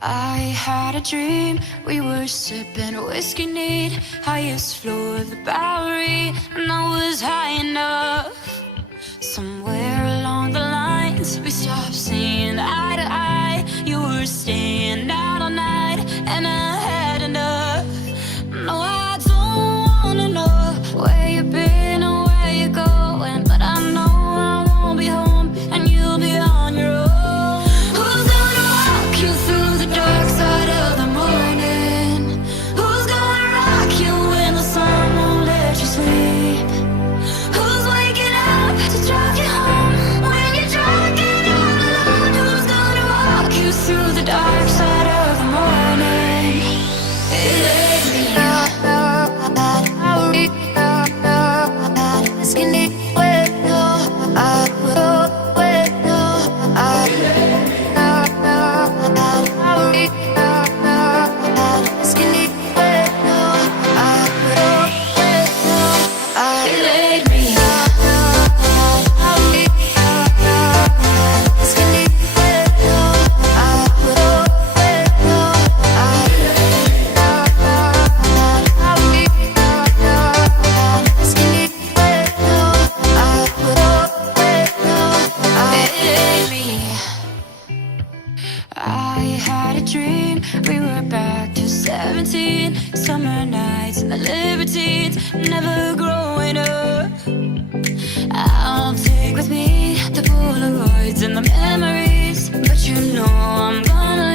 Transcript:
I had a dream, we were sipping whiskey neat, highest floor of the Bowery, and I was high enough. Somewhere along the lines, we stopped seeing eye to eye. You were staying out all night, and I had enough. No, I don't wanna know where you've been or where you're going, but I know I won't be home, and you'll be on your own. Who's gonna walk you through the dark side of the morning? Who's gonna rock you when the sun won't let you sleep? Who's waking up to drive you home when you're drunk and all alone? Who's gonna walk you through the dark side of the morning? It ain't me. I had a dream, we were back to 17, summer nights and the libertines, never growing up. I'll take with me the Polaroids and the memories, but you know I'm gonna